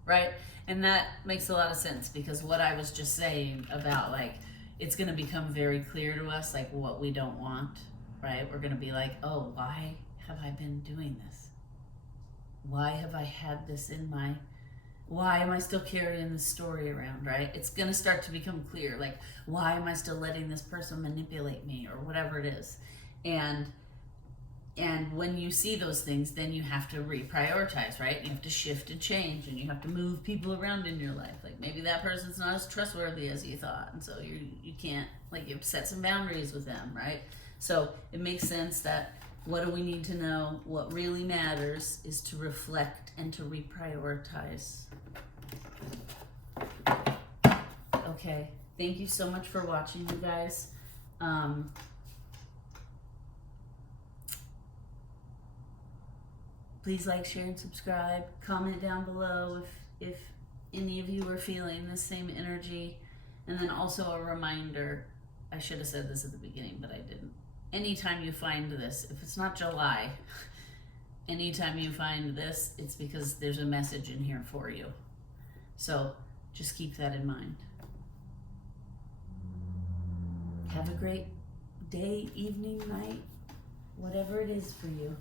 Right? And that makes a lot of sense because what I was just saying about like, it's going to become very clear to us like what we don't want, right? We're going to be like, oh, why have I been doing this? Why have I had this in my, why am I still carrying this story around, right? It's going to start to become clear, like, why am I still letting this person manipulate me or whatever it is? And when you see those things, then you have to reprioritize, right? You have to shift and change, and you have to move people around in your life. Like maybe that person's not as trustworthy as you thought, and so you can't, like, you have to set some boundaries with them, right? So it makes sense that what do we need to know? What really matters is to reflect and to reprioritize. Okay, thank you so much for watching, you guys. Please like, share, and subscribe. Comment down below if any of you are feeling the same energy. And then also a reminder, I should have said this at the beginning, but I didn't. Anytime you find this, if it's not July, anytime you find this, it's because there's a message in here for you. So just keep that in mind. Have a great day, evening, night, whatever it is for you.